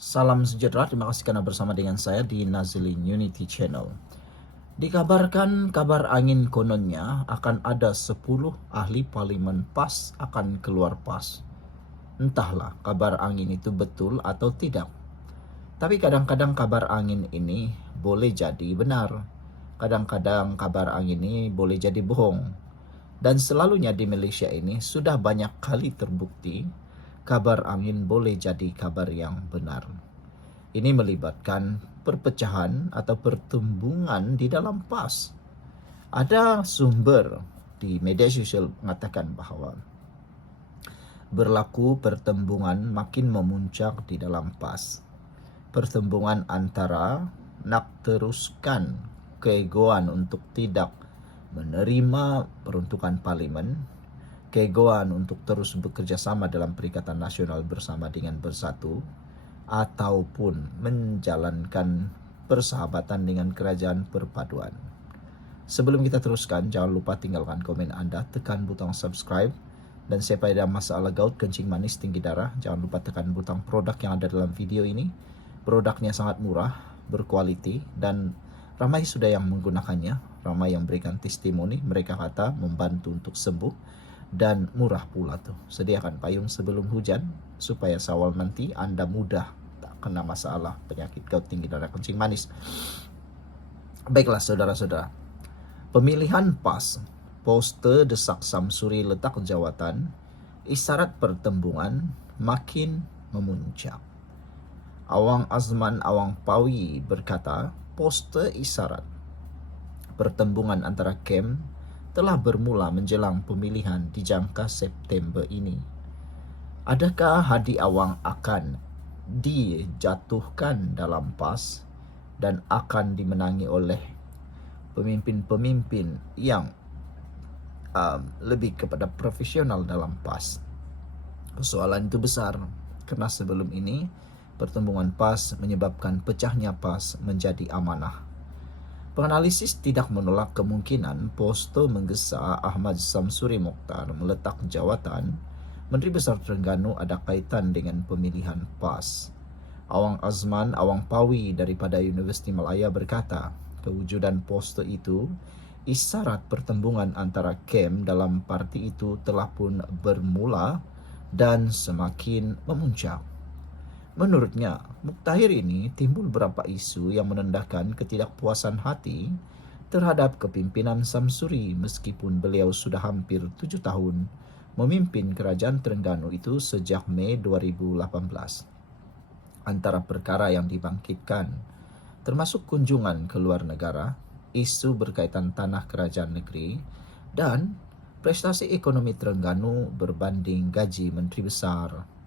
Salam sejahtera, terima kasih karena bersama dengan saya di Nazilin Unity Channel. Dikabarkan kabar angin kononnya akan ada 10 ahli parlimen PAS akan keluar PAS. Entahlah kabar angin itu betul atau tidak. Tapi kadang-kadang kabar angin ini boleh jadi benar. Kadang-kadang kabar angin ini boleh jadi bohong. Dan selalunya di Malaysia ini sudah banyak kali terbukti kabar angin boleh jadi kabar yang benar. Ini melibatkan perpecahan atau pertumbungan di dalam PAS. Ada sumber di media sosial mengatakan bahawa berlaku pertembungan makin memuncak di dalam PAS. Pertembungan antara nak teruskan keegoan untuk tidak menerima peruntukan parlimen, keegoan untuk terus bekerjasama dalam Perikatan Nasional bersama dengan Bersatu, ataupun menjalankan persahabatan dengan Kerajaan Perpaduan. Sebelum kita teruskan, jangan lupa tinggalkan komen anda, tekan butang subscribe, dan siapa ada masalah gout, kencing manis, tinggi darah, jangan lupa tekan butang produk yang ada dalam video ini. Produknya sangat murah, berkualiti, dan ramai sudah yang menggunakannya, ramai yang berikan testimoni, mereka kata membantu untuk sembuh, dan murah pula tuh. Sediakan payung sebelum hujan, supaya sawal nanti anda mudah tak kena masalah penyakit gout, tinggi darah, kencing manis. Baiklah saudara-saudara, pemilihan PAS, poster desak Samsuri letak jawatan, isyarat pertembungan makin memuncak. Awang Azman Awang Pawi berkata, poster isyarat pertembungan antara KEM telah bermula menjelang pemilihan dijangka September ini. Adakah Hadi Awang akan dijatuhkan dalam PAS dan akan dimenangi oleh pemimpin-pemimpin yang lebih kepada profesional dalam PAS? Soalan itu besar karena sebelum ini pertembungan PAS menyebabkan pecahnya PAS menjadi amanah. Penganalisis tidak menolak kemungkinan poster menggesa Ahmad Samsuri Mokhtar meletak jawatan Menteri Besar Terengganu ada kaitan dengan pemilihan PAS. Awang Azman Awang Pawi daripada Universiti Malaya berkata, kewujudan poster itu isyarat pertembungan antara KEM dalam parti itu telah pun bermula dan semakin memuncak. Menurutnya, muktahir ini timbul beberapa isu yang menandakan ketidakpuasan hati terhadap kepimpinan Samsuri meskipun beliau sudah hampir 7 tahun memimpin kerajaan Terengganu itu sejak Mei 2018. Antara perkara yang dibangkitkan termasuk kunjungan ke luar negara, isu berkaitan tanah kerajaan negeri, dan prestasi ekonomi Terengganu berbanding gaji Menteri Besar.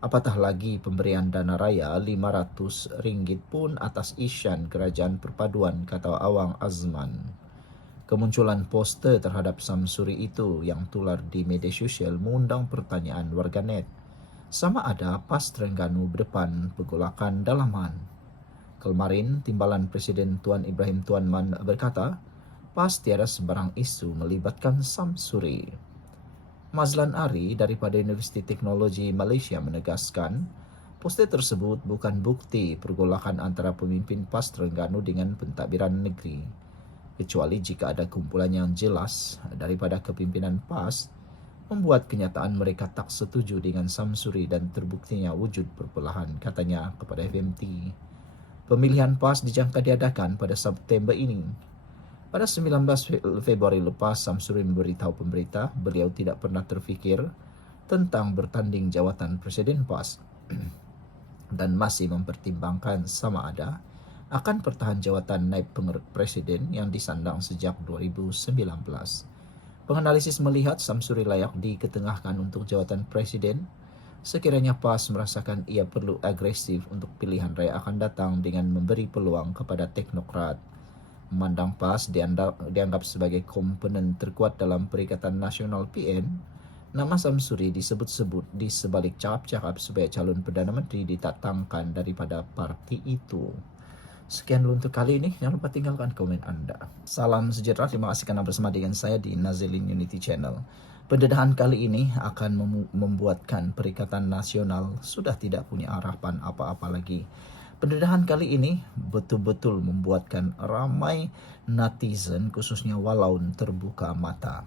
Apatah lagi pemberian dana raya RM500 pun atas isyan Kerajaan Perpaduan, kata Awang Azman. Kemunculan poster terhadap Samsuri itu yang tular di media sosial mengundang pertanyaan warganet. Sama ada PAS Terengganu berdepan pergolakan dalaman. Kemarin, Timbalan Presiden Tuan Ibrahim Tuan Man berkata, PAS tiada sebarang isu melibatkan Samsuri. Mazlan Ari daripada Universiti Teknologi Malaysia menegaskan, poster tersebut bukan bukti pergolakan antara pemimpin PAS Terengganu dengan pentadbiran negeri. Kecuali jika ada kumpulan yang jelas daripada kepimpinan PAS membuat kenyataan mereka tak setuju dengan Samsuri dan terbuktinya wujud perpelahan, katanya kepada FMT. Pemilihan PAS dijangka diadakan pada September ini. Pada 19 Februari lepas, Samsuri memberitahu pemberita beliau tidak pernah terfikir tentang bertanding jawatan Presiden PAS dan masih mempertimbangkan sama ada akan pertahan jawatan naib pengerut Presiden yang disandang sejak 2019. Penganalisis melihat Samsuri layak diketengahkan untuk jawatan Presiden sekiranya PAS merasakan ia perlu agresif untuk pilihan raya akan datang dengan memberi peluang kepada teknokrat. Memandang PAS dianggap sebagai komponen terkuat dalam Perikatan Nasional PN, nama Samsuri disebut-sebut di sebalik cakap-cakap supaya calon Perdana Menteri ditatangkan daripada parti itu. Sekian dulu untuk kali ini, jangan lupa tinggalkan komen anda. Salam sejahtera, terima kasih karena bersama dengan saya di Nazilin Unity Channel. Pendedahan kali ini akan membuatkan Perikatan Nasional sudah tidak punya harapan apa-apa lagi. Pendedahan kali ini betul-betul membuatkan ramai netizen, khususnya walaun terbuka mata.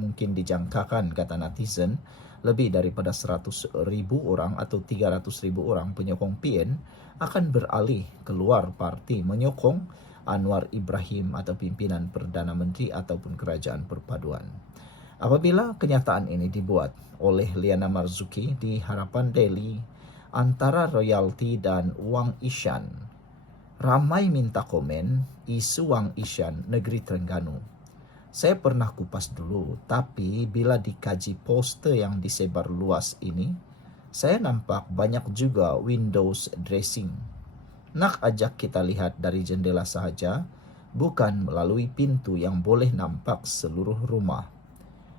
Mungkin dijangkakan, kata netizen, lebih daripada 100.000 orang atau 300.000 orang penyokong PN akan beralih keluar parti menyokong Anwar Ibrahim atau pimpinan Perdana Menteri ataupun Kerajaan Perpaduan. Apabila kenyataan ini dibuat oleh Liana Marzuki di Harapan Daily antara royalti dan Wang Ishan, ramai minta komen isu Wang Ishan negeri Terengganu. Saya pernah kupas dulu, tapi bila dikaji poster yang disebar luas ini, saya nampak banyak juga windows dressing. Nak ajak kita lihat dari jendela sahaja, bukan melalui pintu yang boleh nampak seluruh rumah.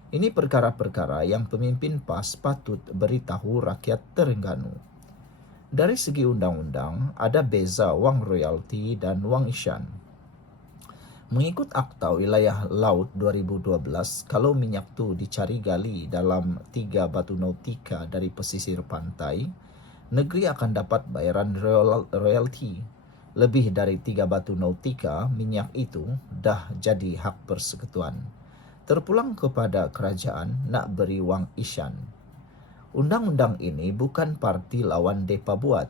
Ini perkara-perkara yang pemimpin PAS patut beritahu rakyat Terengganu. Dari segi undang-undang, ada beza Wang Royalty dan Wang Ishan. Mengikut Akta Wilayah Laut 2012, kalau minyak tu dicari gali dalam 3 batu nautika dari pesisir pantai, negeri akan dapat bayaran royalty. Lebih dari 3 batu nautika minyak itu dah jadi hak persekutuan. Terpulang kepada kerajaan nak beri Wang Ishan. Undang-undang ini bukan parti lawan depa buat.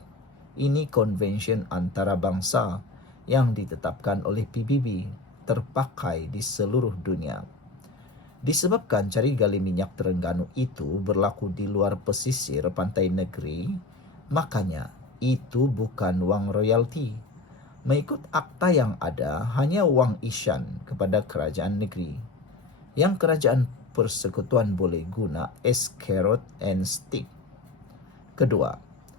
Ini konvensyen antarabangsa yang ditetapkan oleh PBB, terpakai di seluruh dunia. Disebabkan cari gali minyak Terengganu itu berlaku di luar pesisir pantai negeri, makanya itu bukan Wang Royalty. Mengikut akta yang ada, hanya Wang Ishan kepada kerajaan negeri. Yang kerajaan persekutuan boleh guna as carrot and stick. Kedua,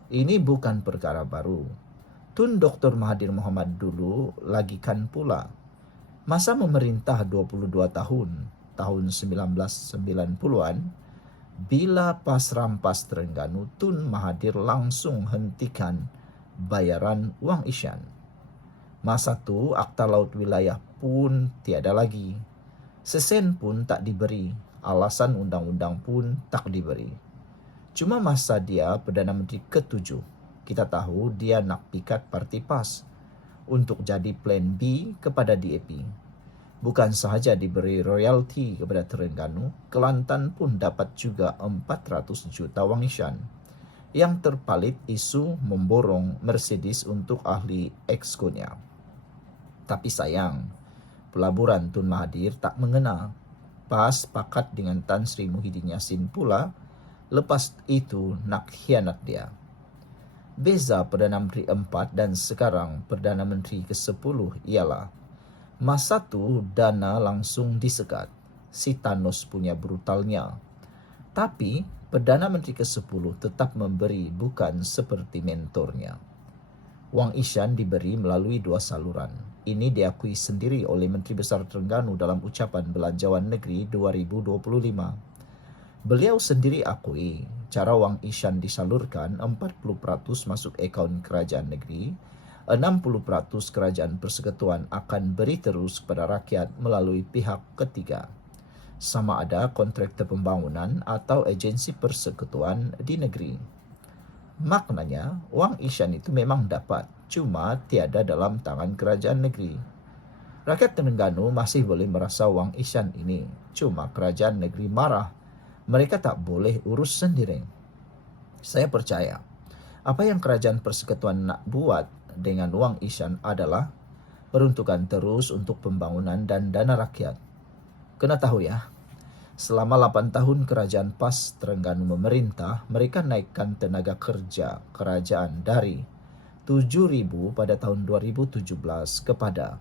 ini bukan perkara baru. Tun Dr. Mahathir Mohamad dulu lagikan pula. Masa memerintah 22 tahun 1990-an, bila PAS rampas Terengganu, Tun Mahathir langsung hentikan bayaran Wang Ishan. Masa tu akta laut wilayah pun tiada lagi. Sesen pun tak diberi, alasan undang-undang pun tak diberi. Cuma masa dia Perdana Menteri ke-7, kita tahu dia nak pikat parti PAS untuk jadi plan B kepada DAP. Bukan sahaja diberi royalty kepada Terengganu, Kelantan pun dapat juga 400 juta Wang Ishan. Yang terpalit isu memborong Mercedes untuk ahli exconya. Tapi sayang, pelaburan Tun Mahathir tak mengena. PAS pakat dengan Tan Sri Muhyiddin Yassin pula, lepas itu nak khianat dia. Beza Perdana Menteri 4 dan sekarang Perdana Menteri ke-10 ialah, masa tu dana langsung disekat. Si Thanos punya brutalnya. Tapi Perdana Menteri ke-10 tetap memberi, bukan seperti mentornya. Wang Ishan diberi melalui 2 saluran. Ini diakui sendiri oleh Menteri Besar Terengganu dalam ucapan Belanjawan Negeri 2025. Beliau sendiri akui cara Wang Ishan disalurkan 40% masuk akaun kerajaan negeri, 60% kerajaan persekutuan akan beri terus kepada rakyat melalui pihak ketiga. Sama ada kontraktor pembangunan atau agensi persekutuan di negeri. Maknanya, Wang Ishan itu memang dapat, cuma tiada dalam tangan kerajaan negeri. Rakyat Terengganu masih boleh merasa Wang Ishan ini, cuma kerajaan negeri marah. Mereka tak boleh urus sendiri. Saya percaya, apa yang kerajaan persekutuan nak buat dengan Wang Ishan adalah peruntukan terus untuk pembangunan dan dana rakyat. Kena tahu ya, selama 8 tahun kerajaan PAS Terengganu memerintah, mereka naikkan tenaga kerja kerajaan dari 7,000 pada tahun 2017 kepada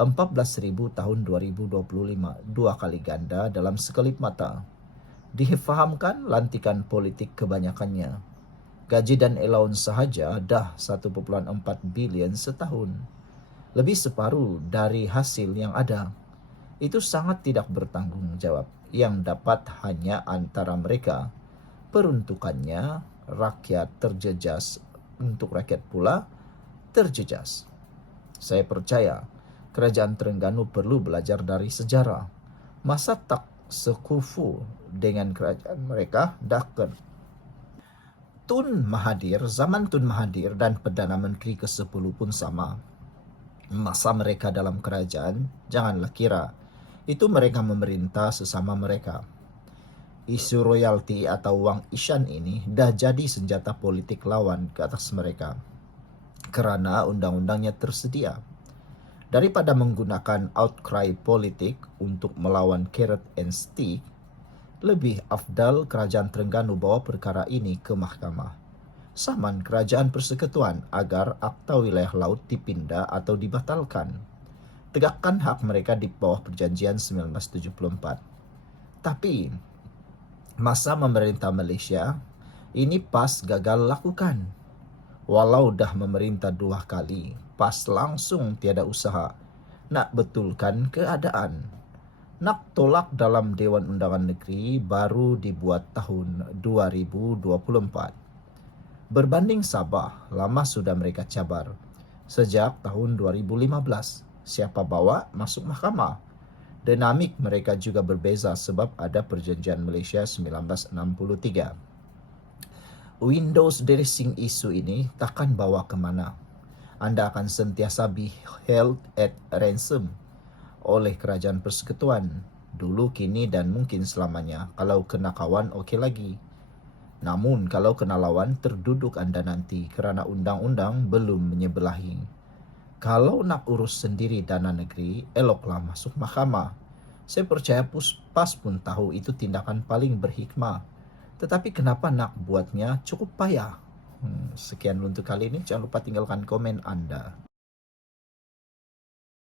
14,000 tahun 2025, 2 kali ganda dalam sekelip mata. Difahamkan lantikan politik kebanyakannya. Gaji dan allowance sahaja dah 1.4 bilion setahun. Lebih separuh dari hasil yang ada. Itu sangat tidak bertanggung jawab. Yang dapat hanya antara mereka. Peruntukannya rakyat terjejas, untuk rakyat pula terjejas. Saya percaya kerajaan Terengganu perlu belajar dari sejarah. Masa tak sekufu dengan kerajaan mereka Daken. Zaman Tun Mahathir dan Perdana Menteri ke-10 pun sama. Masa mereka dalam kerajaan, janganlah kira itu mereka memerintah sesama mereka. Isu royalti atau wang isyan ini dah jadi senjata politik lawan ke atas mereka, kerana undang-undangnya tersedia. Daripada menggunakan outcry politik untuk melawan carrot and stick, lebih afdal kerajaan Terengganu bawa perkara ini ke mahkamah. Saman kerajaan persekutuan agar Akta Wilayah Laut dipindah atau dibatalkan. Tegakkan hak mereka di bawah Perjanjian 1974. Tapi, masa memerintah Malaysia, ini PAS gagal lakukan. Walau dah memerintah 2 kali, PAS langsung tiada usaha nak betulkan keadaan. Nak tolak dalam Dewan Undangan Negeri baru dibuat tahun 2024. Berbanding Sabah, lama sudah mereka cabar. Sejak tahun 2015, siapa bawa masuk mahkamah. Dinamik mereka juga berbeza sebab ada Perjanjian Malaysia 1963. Windows dressing isu ini takkan bawa ke mana. Anda akan sentiasa be held at ransom oleh kerajaan persekutuan, dulu, kini dan mungkin selamanya. Kalau kena kawan, okey lagi. Namun kalau kena lawan, terduduk anda nanti kerana undang-undang belum menyebelahi. Kalau nak urus sendiri dana negeri, eloklah masuk mahkamah. Saya percaya PAS pun tahu itu tindakan paling berhikmah. Tetapi kenapa nak buatnya cukup payah? Sekian untuk kali ini. Jangan lupa tinggalkan komen anda.